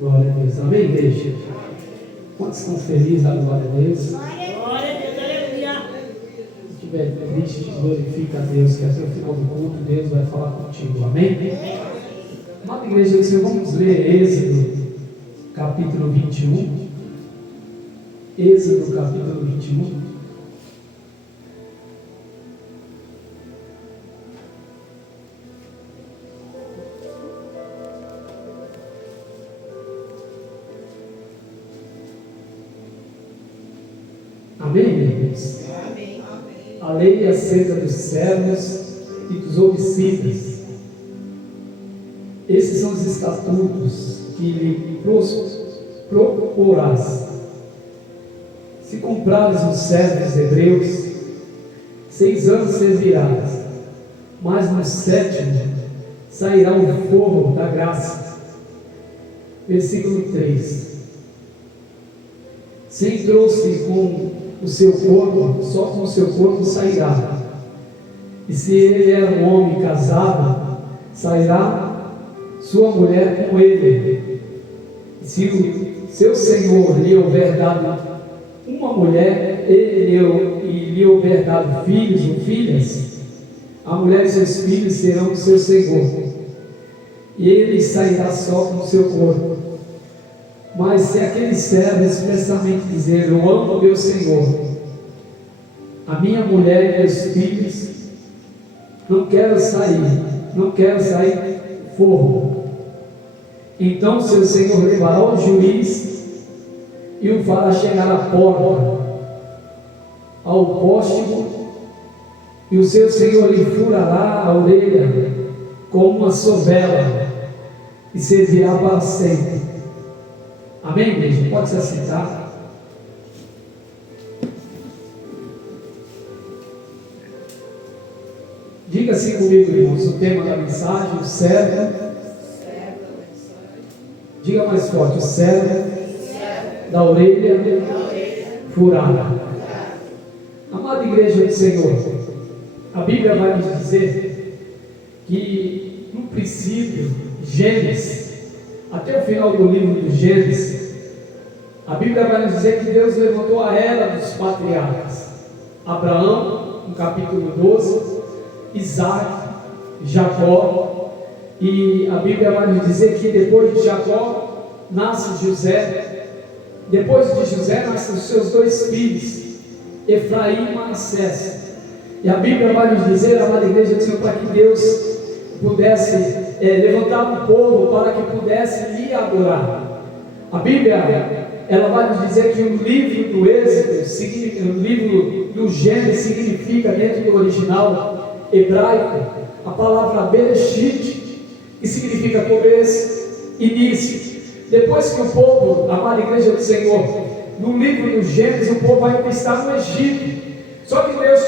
Glória a Deus. Amém, igreja? Quantos estão felizes? A glória a Deus. Glória a Deus, aleluia. Se estiver triste, glorifica a Deus, que até o final do culto Deus vai falar contigo. Amém? Amada igreja do Senhor, vamos ler Êxodo, capítulo 21. Êxodo, capítulo 21. Amém, irmãos? Amém. A lei acerca dos servos e dos homicidas. Esses são os estatutos que lhe proporás. Se comprares os servos hebreus, 6 anos servirás, mas no 7º sairá o forro da graça. Versículo 3. Se entrou-se com o seu corpo, só com o seu corpo sairá. E se ele era um homem casado, sairá sua mulher com ele. E se o seu senhor lhe houver dado uma mulher, e lhe houver dado filhos ou filhas, a mulher e seus filhos serão do seu senhor, e ele sairá só com o seu corpo. Mas se aquele servo expressamente dizer: eu amo meu senhor, a minha mulher e meus filhos, não quero sair forro, então seu senhor levará o juiz e o fará chegar à porta, ao póstigo, e o seu senhor lhe furará a orelha com uma sovela, e servirá para sempre. Amém, igreja? Pode se assentar. Diga assim comigo, irmãos, o tema da mensagem: o servo. Diga mais forte: o servo da orelha furada. Amada igreja do Senhor, a Bíblia vai nos dizer que no princípio, Gênesis, até o final do livro de Gênesis, a Bíblia vai nos dizer que Deus levantou a era dos patriarcas: Abraão, no capítulo 12, Isaac, Jacó, e a Bíblia vai nos dizer que depois de Jacó nasce José. Depois de José nascem os seus 2 filhos, Efraim e Manassés. E a Bíblia vai nos dizer, amada igreja do Senhor, para que Deus pudesse levantar um povo para que pudesse lhe adorar. A Bíblia, ela vai nos dizer que o livro do Êxodo, o livro do Gênesis, significa, dentro do original hebraico, a palavra Bereshit, que significa começo, início. Depois que o povo, amada igreja do Senhor, no livro do Gênesis, o povo ainda está no Egito. Só que Deus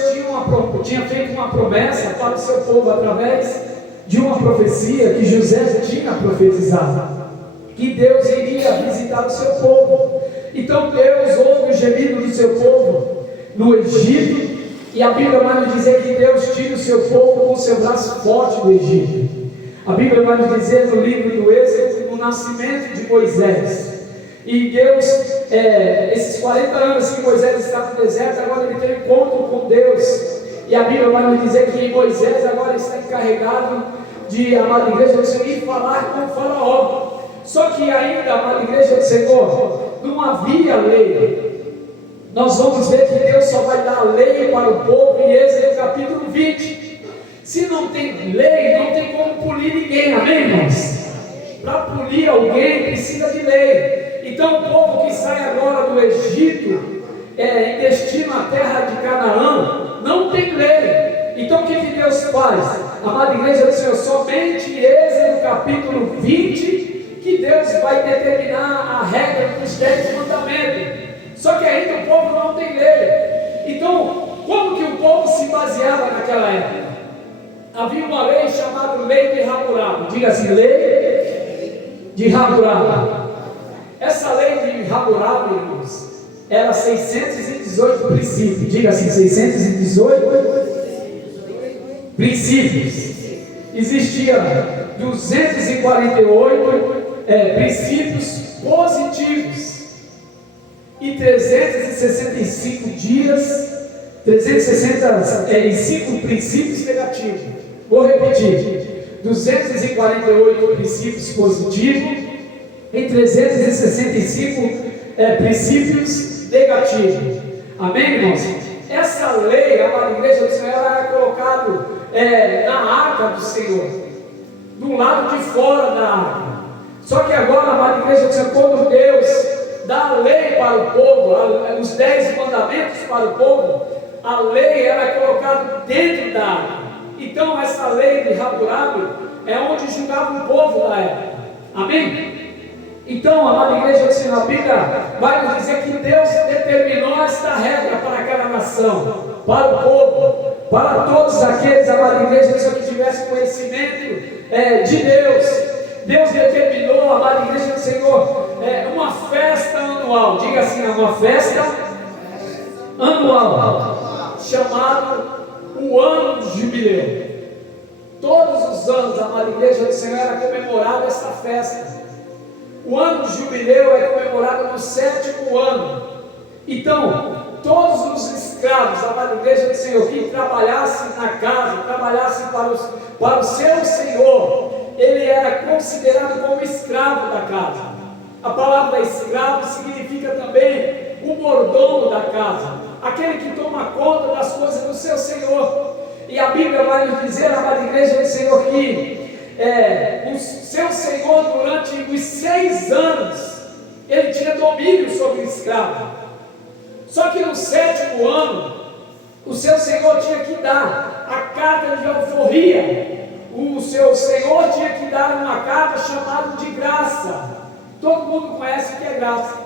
tinha feito uma promessa para o seu povo através de uma profecia que José tinha profetizado, que Deus iria visitar o seu povo. Então Deus ouve o gemido do seu povo no Egito, e a Bíblia vai nos dizer que Deus tira o seu povo com o seu braço forte do Egito. A Bíblia vai nos dizer no livro do Êxodo, no nascimento de Moisés. E Deus, esses 40 anos que Moisés está no deserto, agora ele tem um encontro com Deus. E a Bíblia vai nos dizer que Moisés agora está encarregado de, amada igreja do Senhor, ir falar com o faraó. Só que ainda, amada igreja do Senhor, não havia lei. Nós vamos ver que Deus só vai dar a lei para o povo em Êxodo capítulo 20. Se não tem lei, não tem como polir ninguém, amém, irmãos? Para polir alguém precisa de lei. Então o povo que sai agora do Egito, em destino à terra de Canaã, não tem lei. Então o que Deus faz? Amada igreja do Senhor, somente em Êxodo capítulo 20, que Deus vai determinar a regra dos 10 mandamentos. Só que ainda o povo não tem lei. Então, como que o povo se baseava naquela época? Havia uma lei chamada lei de Hammurabi. Diga assim: lei de Hammurabi. Essa lei de Hammurabi, irmãos, era 618 princípios. Diga assim: 618 princípios. Existia 248 princípios positivos e 365 dias, 365 princípios negativos. Vou repetir: 248 princípios positivos e 365 princípios negativos. Amém, irmãos? Essa lei, amada igreja do Senhor, ela era colocada na arca do Senhor, do lado de fora da arca. Só que agora, amada igreja do Senhor, quando Deus dá a lei para o povo, os 10 mandamentos para o povo, a lei era colocada dentro da arca. Então essa lei de Hammurabi é onde julgava o povo da época. Amém? Então, amada igreja do Senhor, a Bíblia vai nos dizer que Deus determinou esta regra para aquela nação, para o povo, para todos aqueles, amada igreja do Senhor, que tivessem conhecimento de Deus. Deus determinou, amada igreja do Senhor, uma festa anual. Diga assim: uma festa anual, chamado o ano do jubileu. Todos os anos, amada igreja do Senhor, era comemorada esta festa. O ano do jubileu é comemorado no 7º ano. Então, todos os escravos, amada igreja do Senhor, que trabalhassem na casa, trabalhassem para o seu senhor, ele era considerado como escravo da casa. A palavra escravo significa também o mordomo da casa, aquele que toma conta das coisas do seu senhor. E a Bíblia vai nos dizer, amada igreja do Senhor, que o seu senhor, durante os 6 anos, ele tinha domínio sobre o escravo. Só que no 7º ano, o seu senhor tinha que dar a carta de alforria. O seu senhor tinha que dar uma carta chamada de graça. Todo mundo conhece o que é graça.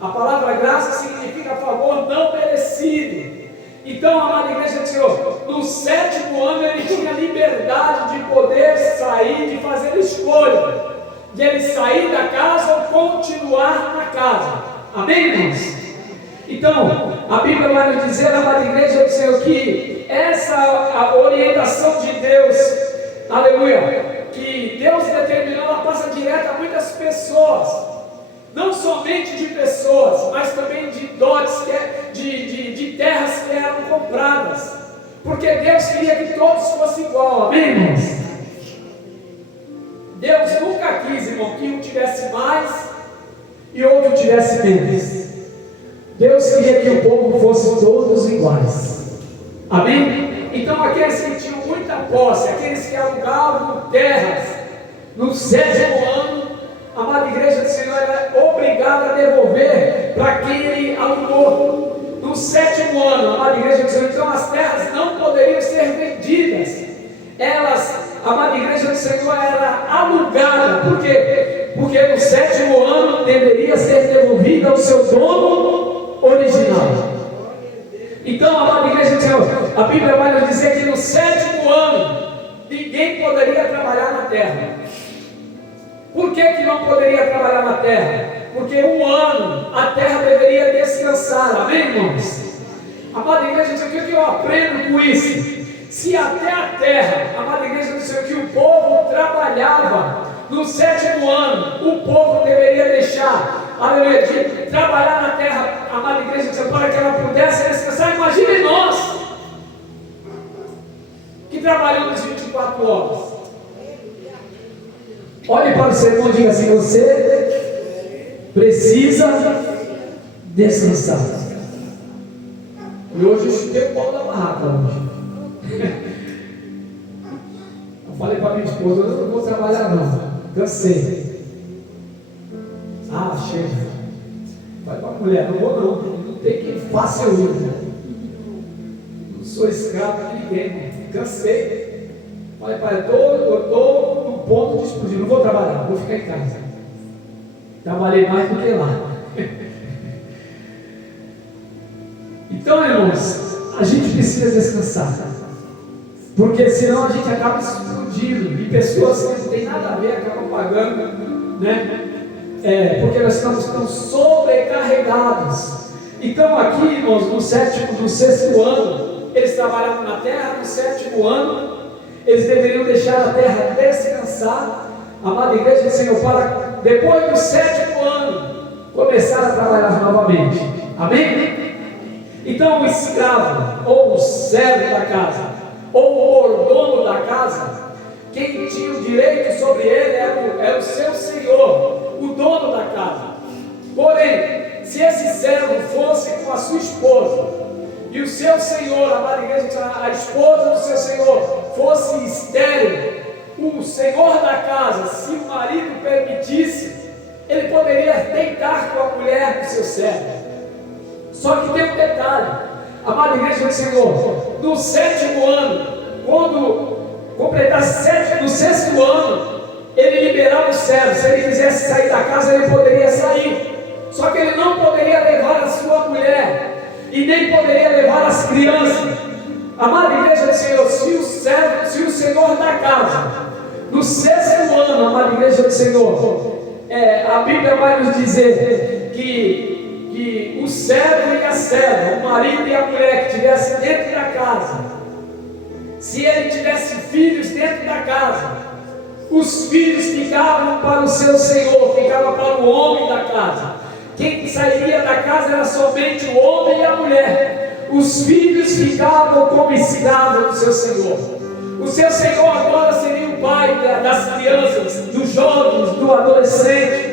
A palavra graça significa favor não merecido. Então, amada igreja do Senhor, no 7º ano ele tinha liberdade de poder sair, de fazer escolha, de ele sair da casa ou continuar na casa. Amém, irmãos? Então, a Bíblia vai nos dizer, amada igreja do Senhor, que a orientação de Deus, aleluia, que Deus determinou, ela passa direto a muitas pessoas. Não somente de pessoas, mas também de dotes, de terras que eram compradas, porque Deus queria que todos fossem igual. Amém, irmãos? Deus nunca quis, irmão, que um tivesse mais e outro tivesse menos. Deus queria que o povo fosse todos iguais. Amém? Então aqueles que tinham muita posse, aqueles que alugavam terras, no 7º ano, a amada igreja do Senhor era obrigada a devolver para quem ele alugou. No 7º ano, a amada igreja do Senhor, então as terras não poderiam ser vendidas. Elas, a amada igreja do Senhor, era alugada. Por quê? Porque no 7º ano deveria ser devolvida ao seu dono original. Então, a amada igreja do Senhor, a Bíblia vai nos dizer que no 7º ano ninguém poderia trabalhar na terra. Por que não poderia trabalhar na terra? Porque um ano a terra deveria descansar. Amém, irmãos? Amada igreja do Senhor, o que eu aprendo com isso? Se até a terra, amada igreja do Senhor, que o povo trabalhava no 7º ano, o povo deveria deixar, aleluia, de trabalhar na terra, amada igreja do Senhor, para que ela pudesse descansar. Imagine nós, que trabalhamos 24 horas. Olhe para o seu irmão e diga assim: você precisa descansar. E hoje eu chutei o pau da barraca hoje. Eu falei para minha esposa: eu não vou trabalhar não, cansei. Ah, chega. Falei para a mulher: não vou não tem quem faça eu ir. Não sou escravo de ninguém, cansei. Falei: pai, eu estou no ponto de explodir, não vou trabalhar, vou ficar em casa. Trabalhei mais do que lá. Então, irmãos, a gente precisa descansar, porque senão a gente acaba explodindo, e pessoas que não tem nada a ver acabam pagando, né? Porque nós estamos tão sobrecarregados. Então aqui, irmãos, no 6º ano, eles trabalhavam na terra. No 7º ano, eles deveriam deixar a terra descansar, amada igreja do Senhor, para depois do 7º ano, começar a trabalhar novamente. Amém? Então o escravo, ou o servo da casa, ou o mordomo da casa, quem tinha o direito sobre ele era o seu senhor, o dono da casa. Porém, se esse servo fosse com a sua esposa, e o seu senhor, amada igreja, a esposa do seu senhor fosse estéril, o senhor da casa, se o marido permitisse, ele poderia deitar com a mulher do seu servo. Só que tem um detalhe, amada igreja do Senhor, no 7º ano, quando completasse no 6º ano, ele liberava o servo. Se ele quisesse sair da casa, ele poderia sair, só que ele não poderia levar a sua mulher, e nem poderia levar as crianças. Amada igreja do Senhor, se o senhor da casa, no 6º ano, amada igreja do Senhor, a Bíblia vai nos dizer que o servo e a serva, o marido e a mulher que estivessem dentro da casa, se ele tivesse filhos dentro da casa, os filhos ficavam para o seu senhor, ficavam para o homem da casa. Quem sairia da casa era somente o homem e a mulher. Os filhos ficavam como escravos do seu senhor. O seu senhor agora seria o pai das crianças, dos jovens, do adolescente.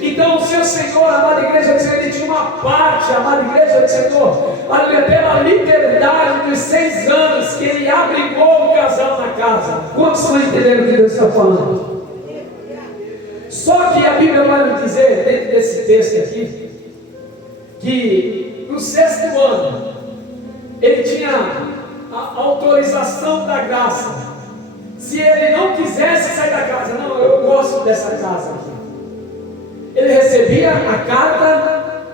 Então o seu senhor, amada igreja do Senhor, ele tinha uma parte, amada igreja do Senhor, pela liberdade dos 6 anos que ele abrigou o casal na casa. Quantos estão entendendo o que Deus está falando? Só que a Bíblia vai nos dizer, dentro desse texto aqui, que no 6º ano, ele tinha a autorização da graça. Se ele não quisesse sair da casa, não, eu gosto dessa casa aqui, ele recebia a carta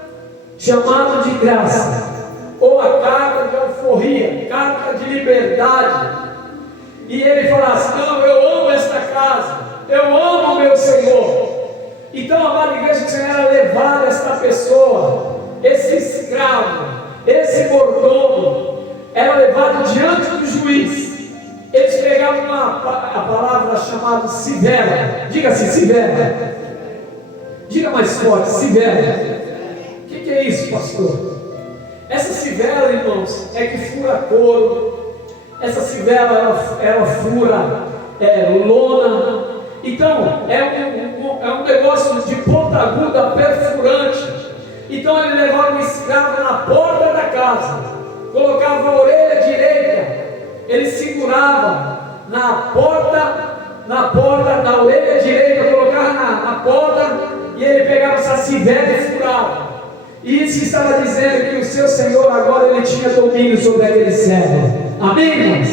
chamada de graça, ou a carta de alforria, carta de liberdade, e ele falasse: não, eu amo esta casa, eu amo o meu Senhor. Então, amada igreja do Senhor, era levar esta pessoa, esse escravo, esse mordomo, era levado diante do juiz. Eles pegavam a palavra chamada sivela. Diga assim, sivela. Diga mais forte, sivela. O que é isso, pastor? Essa sivela, irmãos, é que fura couro. Essa sivela, ela fura lona. Então, é um negócio de ponta aguda, perfurante. Então, ele levava o escravo na porta da casa, colocava a orelha direita, ele segurava na porta da orelha direita, colocava na porta, e ele pegava essa sivela e furava. E isso estava dizendo que o seu Senhor agora ele tinha domínio sobre aquele servo. Amém, irmãos?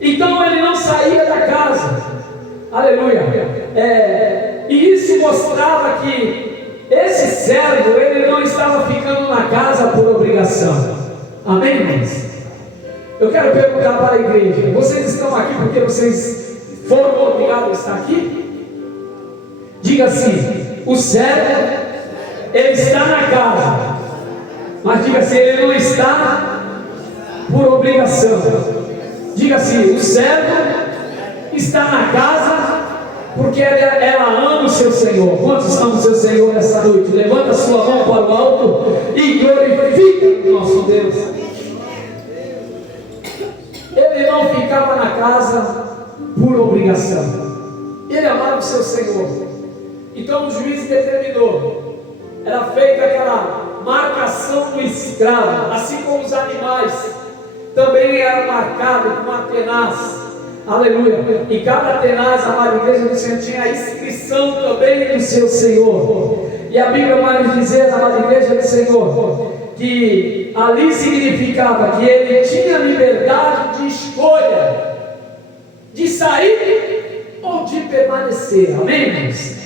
Então ele não saía da casa. Aleluia. E isso mostrava que esse servo ele não estava ficando na casa por obrigação. Amém, irmãos? Eu quero perguntar para a igreja: vocês estão aqui porque vocês foram obrigados a estar aqui? Diga assim: o servo ele está na casa, mas diga assim: ele não está por obrigação. Diga assim: o servo está na casa porque ela ama o seu Senhor. Quantos amam o seu Senhor nessa noite? Levanta a sua mão para o alto e glorifica o nosso Deus. Ele não ficava na casa por obrigação, ele amava o seu Senhor. Então o juiz determinou, era feita aquela marcação do escravo, assim como os animais também era marcado com uma tenaz. Aleluia. E cada tenaz, amada igreja do Senhor, tinha a inscrição também do seu Senhor. E a Bíblia vai nos dizer, amada igreja do Senhor, que ali significava que ele tinha liberdade de escolha, de sair ou de permanecer. Amém, irmãos?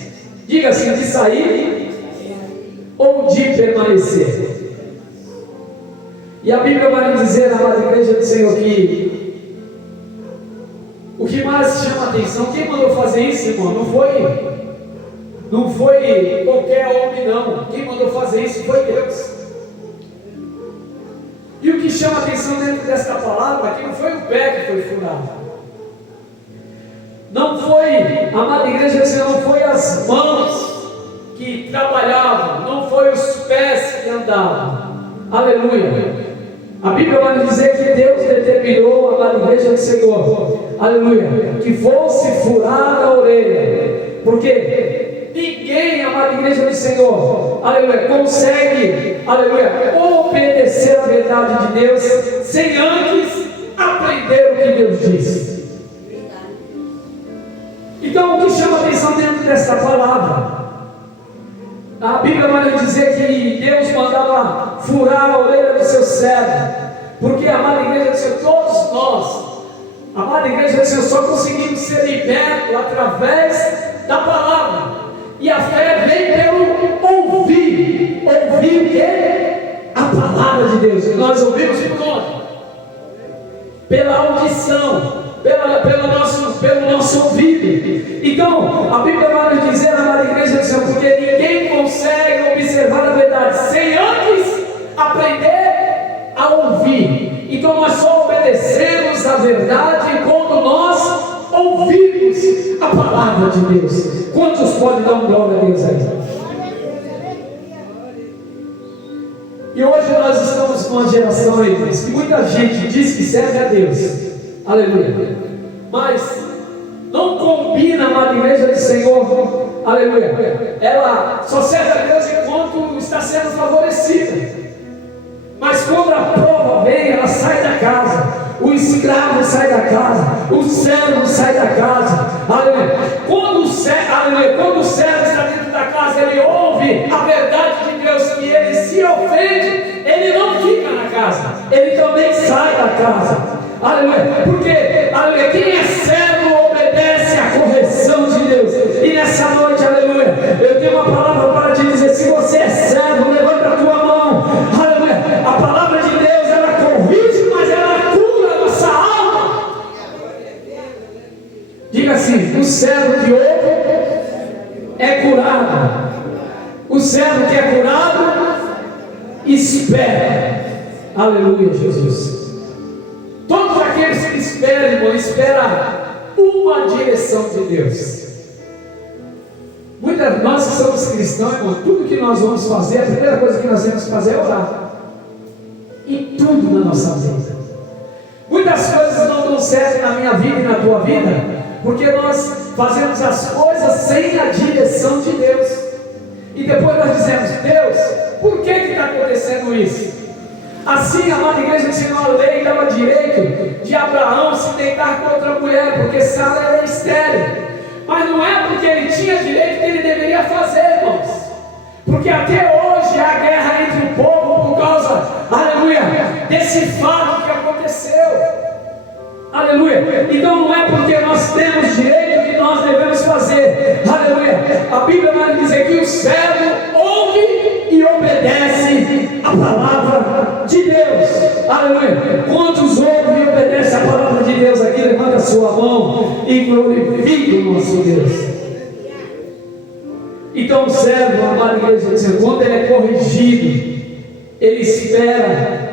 Diga assim: de sair ou de permanecer. E a Bíblia vai nos dizer, amada igreja do Senhor, que o que mais chama a atenção, quem mandou fazer isso, irmão? Não foi qualquer homem, não. Quem mandou fazer isso foi Deus. E o que chama a atenção dentro desta palavra, que não foi o pé que foi furado, não foi amada igreja do Senhor, não foi as mãos que trabalhavam, não foi os pés que andavam. Aleluia. A Bíblia vai nos dizer que Deus determinou, amada igreja do Senhor, aleluia, que fosse furada a orelha, porque ninguém, amada igreja do Senhor, aleluia, consegue, aleluia, obedecer a verdade de Deus sem antes aprender o que Deus disse. Então, o que chama a atenção dentro dessa palavra? A Bíblia vai nos dizer que Deus mandava furar a orelha do seu servo, porque, amada igreja do Senhor, todos nós, amada igreja do Senhor, só conseguimos ser libertos através da palavra, e a fé vem pelo ouvir o que? A palavra de Deus. Nós ouvimos por onde? Pela audição, pelo nosso ouvido. Então, a Bíblia vai nos dizer, amada igreja do Senhor, porque ninguém consegue observar a verdade sem antes aprender a ouvir. Então, nós só obedecemos a verdade quando nós ouvimos a palavra de Deus. Quantos podem dar um glória a Deus aí? E hoje nós estamos numa geração aí, que muita gente diz que serve a Deus. Aleluia. Mas não combina, amada igreja do Senhor, aleluia, ela só serve a Deus enquanto está sendo favorecida, mas quando a prova vem, ela sai da casa, o escravo sai da casa, o servo sai da casa, aleluia. Quando o servo está dentro da casa, ele ouve a verdade de Deus, que ele se ofende, ele não fica na casa, ele também sai da casa. Aleluia, porque, aleluia, quem é servo obedece à correção de Deus. E nessa noite, aleluia, eu tenho uma palavra para te dizer: se você é servo, levanta a tua mão. Aleluia, a palavra de Deus, ela corrige, mas ela cura a nossa alma. Diga assim: o servo que ouve é curado. O servo que é curado espera. Aleluia, Jesus. Todos aqueles que esperam, irmão, esperam uma direção de Deus. Nós que somos cristãos, irmão, tudo que nós vamos fazer, a primeira coisa que nós temos que fazer é orar. E tudo na nossa vida. Muitas coisas não dão certo na minha vida e na tua vida, porque nós fazemos as coisas sem a direção de Deus. E depois nós dizemos: Deus, por que está acontecendo isso? Assim, amada igreja do Senhor, a lei dava direito de Abraão se deitar com outra mulher, porque Sara era estéril. Mas não é porque ele tinha direito que ele deveria fazer, irmãos. Porque até hoje há guerra entre o povo por causa, aleluia, desse fato que aconteceu. Aleluia. Então não é porque nós temos direito que nós devemos fazer. Aleluia. A Bíblia vai dizer que o servo ouve e obedece a palavra de Deus. Aleluia. Quantos ouvem e obedecem a palavra de Deus aqui? Levanta a sua mão e glorifique o nosso Deus. Então o servo, amada igreja do Senhor, quando ele é corrigido, ele espera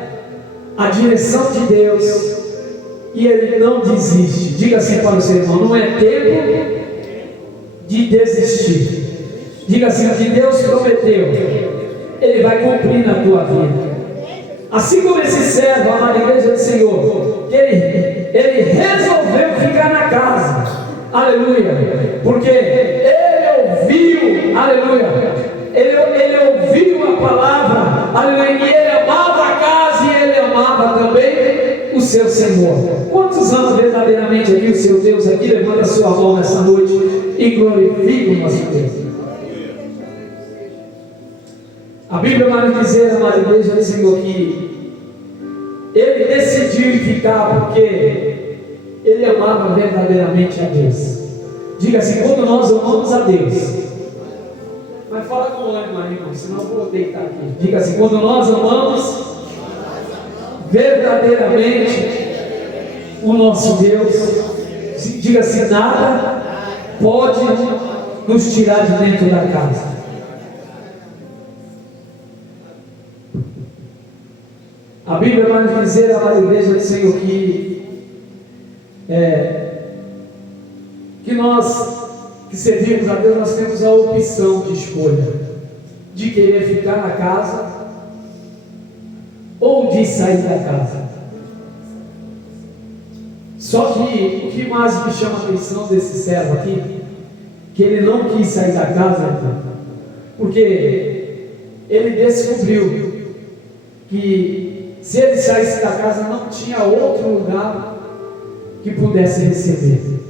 a direção de Deus e ele não desiste. Diga assim para o seu irmão: não é tempo de desistir. Diga assim: o que Deus prometeu, Ele vai cumprir na tua vida. Assim como esse servo, amada igreja do Senhor, ele resolveu ficar na casa. Aleluia. Porque ele ouviu, aleluia, ele ouviu a palavra, aleluia, e ele amava a casa e ele amava também o seu Senhor. Quantos amam verdadeiramente aqui o seu Deus aqui? Levanta a sua mão nessa noite e glorifica o nosso Deus. A Bíblia vai nos dizer, amada igreja do Senhor, que ele decidiu ficar porque ele amava verdadeiramente a Deus. Diga assim: quando nós amamos a Deus. Mas fala com o ânimo aí, irmão, senão eu vou deitar aqui. Diga assim: quando nós amamos verdadeiramente o nosso Deus. Diga assim: nada pode nos tirar de dentro da casa. A Bíblia vai nos dizer, amada igreja do Senhor, que nós que servimos a Deus, nós temos a opção de escolha, de querer ficar na casa ou de sair da casa. Só que o que mais me chama a atenção desse servo aqui, que ele não quis sair da casa, porque ele descobriu que se ele saísse da casa não tinha outro lugar que pudesse receber.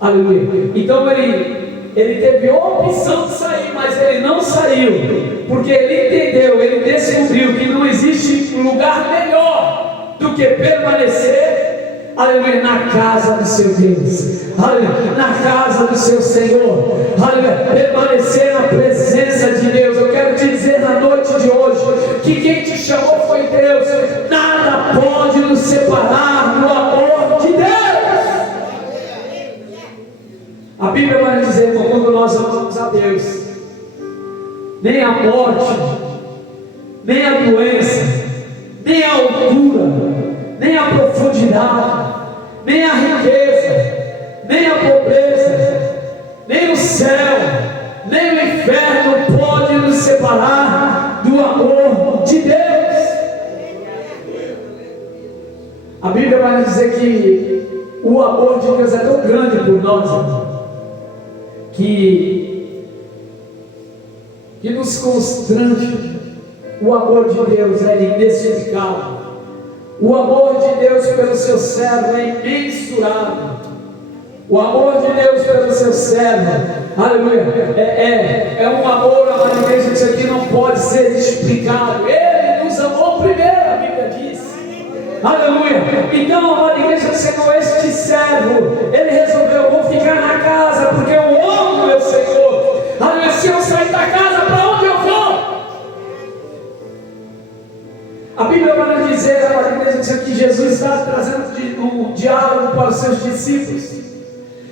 Aleluia. Então ele teve a opção de sair, mas ele não saiu, porque ele entendeu, ele descobriu que não existe lugar melhor do que permanecer, aleluia, na casa do seu Deus, aleluia, na casa do seu Senhor, aleluia, permanecer na presença de Deus. Eu quero te dizer na noite de hoje, que quem te chamou foi Deus. Nada pode nos separar do amor de Deus. A Bíblia vai dizer, irmão, quando nós amamos a Deus, nem a morte, nem a doença, nem a altura, nem a profundidade, nem a riqueza, nem a pobreza, nem o céu, nem o inferno pode nos separar do amor de Deus. A Bíblia vai dizer que o amor de Deus é tão grande por nós, irmão, que nos constrange. O amor de Deus é inexplicável. O amor de Deus pelo seu servo é imensurável. O amor de Deus pelo seu servo, aleluia, é um amor, amada igreja, isso aqui não pode ser explicado. Ele nos amou primeiro, a Bíblia diz. Aleluia. Então, amada igreja, Senhor, este servo, ele resolveu, vou ficar na casa, porque eu amo meu Senhor. Aleluia. Se eu sair da casa, para onde eu vou? A Bíblia vai nos dizer, amada igreja, que Jesus está trazendo um diálogo para os seus discípulos.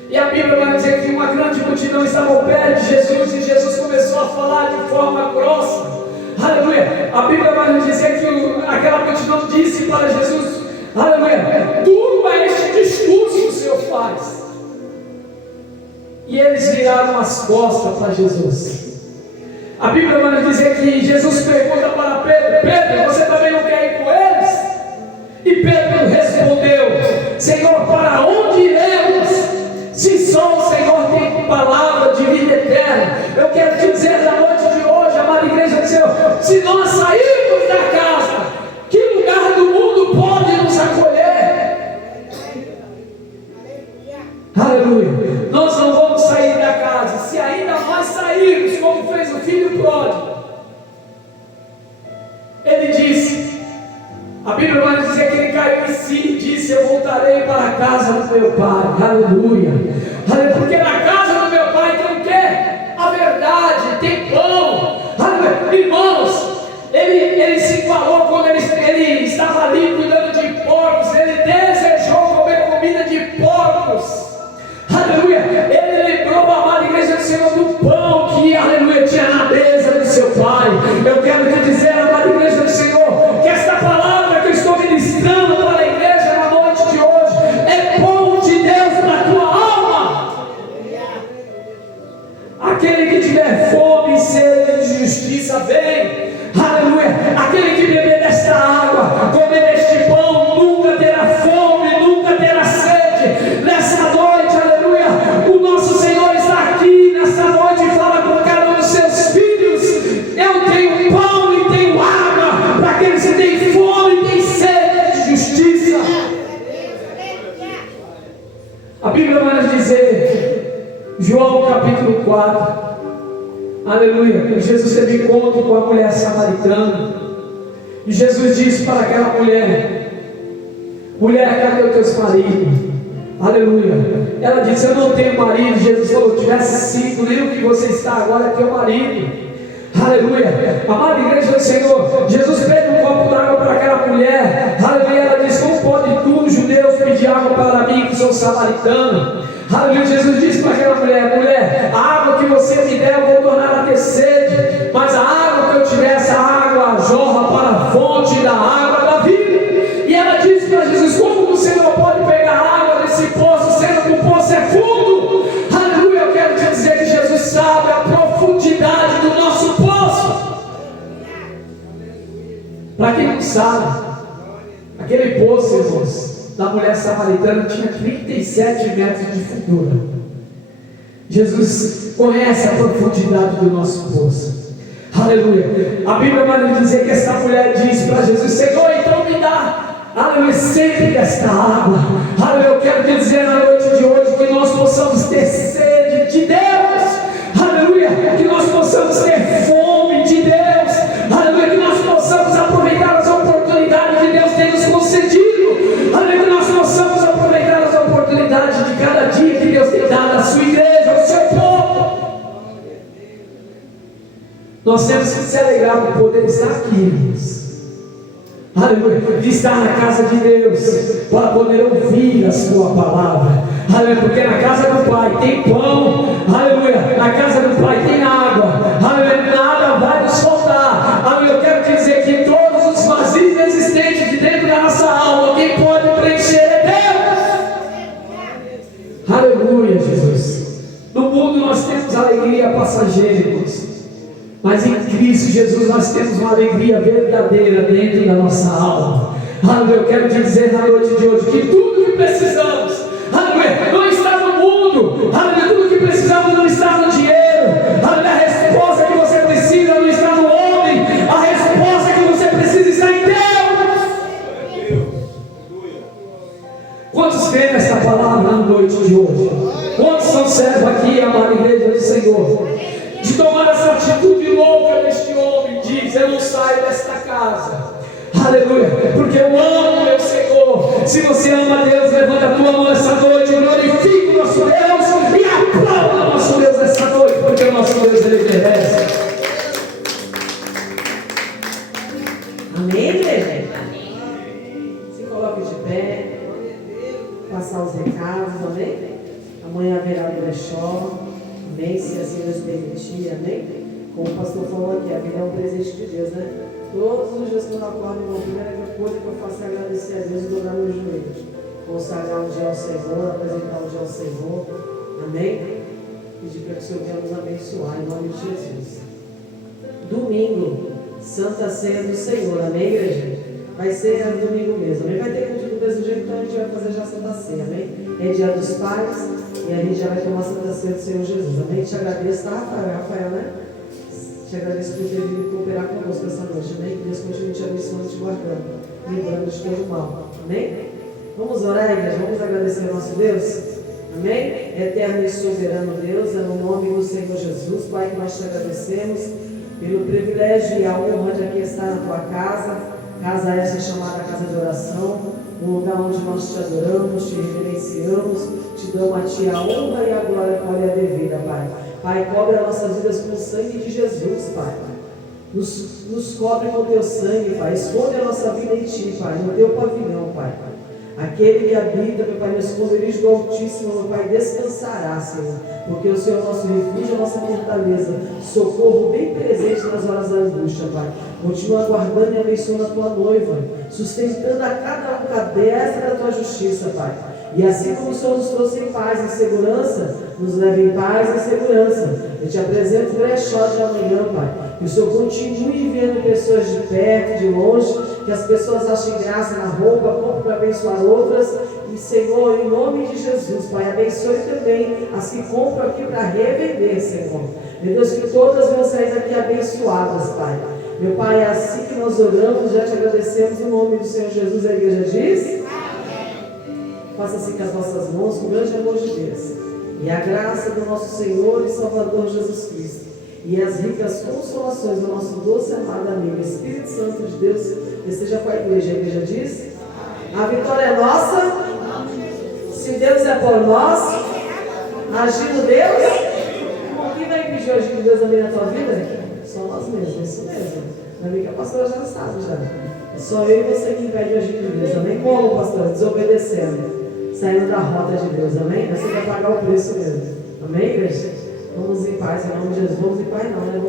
E a Bíblia vai dizer que uma grande multidão estava ao pé de Jesus, e Jesus começou a falar de forma grossa. Aleluia. A Bíblia vai nos dizer que aquela multidão disse para Jesus, aleluia, duro é este discurso que o Senhor faz. E eles viraram as costas para Jesus. A Bíblia vai nos dizer que Jesus pergunta para Pedro, Pedro, você também não quer ir com eles? E Pedro respondeu, Senhor, para onde iremos? Se só o Senhor tem palavra de vida eterna. Eu quero te dizer na noite de hoje, amada igreja do Senhor, se nós sairmos da casa, que lugar do mundo pode nos acolher? Aleluia. Nós não vamos sair da casa. Se ainda nós sairmos, como fez o filho pródigo, ele disse, a Bíblia vai dizer que ele caiu em si e disse, eu voltarei para a casa do meu pai. Aleluia. Aleluia. Porque na casa do meu pai tem o quê? A verdade, tem pão. Aleluia. Irmãos, ele se falou quando ele estava ali cuidando de porcos, ele desejou comer comida de porcos. Aleluia. Ele lembrou, amada igreja do Senhor, do pão que, aleluia, tinha na mesa do seu pai. Eu quero te dizer, amada igreja do Senhor, que esta palavra que eu estou ministrando para a igreja na noite de hoje é pão de Deus para a tua alma. Aquele que tiver fome e sede de justiça, vem. Aleluia. Aquele que beber desta água, comer deste pão, nunca terá fome, nunca terá sede. Nessa noite, aleluia, o nosso Senhor está aqui nessa noite e fala com cada um dos seus filhos, eu tenho pão e tenho água para aqueles que têm fome e têm sede de justiça. A Bíblia vai nos dizer, João capítulo 4, aleluia, Jesus teve encontro com a mulher samaritana, e Jesus disse para aquela mulher, mulher, cadê os teus maridos? Aleluia. Ela disse, eu não tenho marido. Jesus falou, tivesse 5, nem o que você está agora é teu marido. Aleluia. Amada igreja do Senhor, Jesus pede um copo d'água para aquela mulher. Aleluia. Ela disse, como pode tu, judeus, pedir água para mim, que sou samaritano? Aleluia. Jesus disse para aquela mulher, mulher, a água que você me der eu vou tornar a ter sede, mas a água que eu tiver, essa água jorra para a fonte da água da vida. E ela disse para Jesus, como você não pode pegar água desse poço, sendo que o poço é fundo? Aleluia. Eu quero te dizer, Para quem não sabe, aquele poço, irmãos, da mulher samaritana tinha 37 metros de fundura. Jesus conhece a profundidade do nosso poço. Aleluia. A Bíblia vai dizer que essa mulher disse para Jesus: Senhor, então me dá, aleluia, sempre desta água. Aleluia. Eu quero te dizer na noite de hoje que nós possamos ter sede de Deus. Aleluia. Que nós possamos ter fome de Deus. Aleluia. Que nós possamos aproveitar as oportunidades que Deus tem nos concedido. Aleluia. Que nós possamos aproveitar as oportunidades de cada dia que Deus tem dado à sua igreja, ao seu povo. Nós temos que se alegrar por poder estar aqui, irmãos. Aleluia. De estar na casa de Deus, para poder ouvir a sua palavra. Aleluia. Porque na casa do Pai tem pão. Aleluia. Na casa do Pai tem água. Aleluia. Nada vai nos faltar. Aleluia. Eu quero te dizer que todos os vazios existentes de dentro da nossa alma, quem pode preencher é Deus. Aleluia, Jesus. No mundo nós temos alegria passageira, irmãos. Mas em Cristo Jesus nós temos uma alegria verdadeira dentro da nossa alma. Aleluia. Eu quero te dizer na noite de hoje que tudo que precisamos, aleluia, não está no mundo. Aleluia. Tudo que precisamos não está no dinheiro. Aleluia. A resposta que você precisa não está no homem. A resposta que você precisa está em Deus. Quantos creem nessa palavra na noite de hoje? Quantos são servos aqui, amada igreja do Senhor? De tomar essa atitude louca deste homem, diz: eu não saio desta casa. Aleluia. Porque eu amo meu Senhor. Se você ama Deus, levanta a tua mão essa noite, glorifica o nosso Deus e aplauda o nosso Deus essa noite, porque o nosso Deus, Ele merece. Amém, igreja? Se coloque de pé, passar os recados, amém? Amanhã haverá o brechó, amém? Se assim Deus permitir, amém? Como o pastor falou aqui, a vida é um presente de Deus, né? Todos os dias que eu acordo, a primeira coisa que eu faço é agradecer a Deus e dobrar meus joelhos. Consagrar um dia ao Senhor, apresentar um dia ao Senhor, amém? Pedir para que o Senhor venha nos abençoar, em nome de Jesus. Domingo, Santa Ceia do Senhor, amém, igreja? Vai ser domingo mesmo, amém? Vai ter culto do mesmo jeito, então a gente vai fazer já Santa Ceia, amém? É dia dos pais e a gente já vai tomar Santa Ceia do Senhor Jesus, amém? Te agradeço, tá, Rafael, né? Te agradeço por ter vindo cooperar conosco essa noite, amém? Que Deus continue te abençoando e te guardando, livrando de todo mal, amém? Vamos orar, igreja? Vamos agradecer ao nosso Deus? Amém? Eterno e soberano Deus, é no nome do Senhor Jesus, Pai, que nós te agradecemos pelo privilégio e a honra de aqui estar na tua casa essa chamada casa de oração, um lugar onde nós te adoramos, te reverenciamos, te damos a ti a honra e a glória qual é a devida, Pai. Pai, cobre as nossas vidas com o sangue de Jesus, Pai. Nos cobre com o teu sangue, Pai. Esconde a nossa vida em ti, Pai, no teu pavilhão, Pai. Aquele que habita, meu Pai, no esconderijo do Altíssimo, meu Pai, descansará, Senhor, porque o Senhor é o nosso refúgio, a nossa fortaleza, socorro bem presente nas horas da angústia, Pai. Continua guardando e abençoando a tua noiva, sustentando a cada um com a destra da tua justiça, Pai. E assim como o Senhor nos trouxe em paz e segurança, nos leve em paz e segurança. Eu te apresento o brechó de amanhã, Pai. Que o Senhor continue enviando pessoas de perto, de longe, que as pessoas achem graça na roupa, compre para abençoar outras. E, Senhor, em nome de Jesus, Pai, abençoe também as que compram aqui para revender, Senhor. Meu Deus, que todas venham sair daqui abençoadas, Pai. Meu Pai, é assim que nós oramos, já te agradecemos no nome do Senhor Jesus. A igreja diz: faça assim com as nossas mãos, com o grande amor de Deus. E a graça do nosso Senhor e Salvador Jesus Cristo, e as ricas consolações do nosso doce amado amigo Espírito Santo de Deus, esteja com a igreja. A igreja diz: a vitória é nossa. Se Deus é por nós, agindo Deus, quem vai impedir o agir de Deus também na tua vida? Só nós mesmos, isso mesmo. Ainda bem que a pastora já sabe já. É só eu e você que impede o agir de Deus, amém? Como, pastor? Desobedecendo, saindo da rota de Deus, amém? Você vai pagar o preço mesmo, amém, igreja? Vamos em paz, em nome de Jesus. Vamos em paz não, né?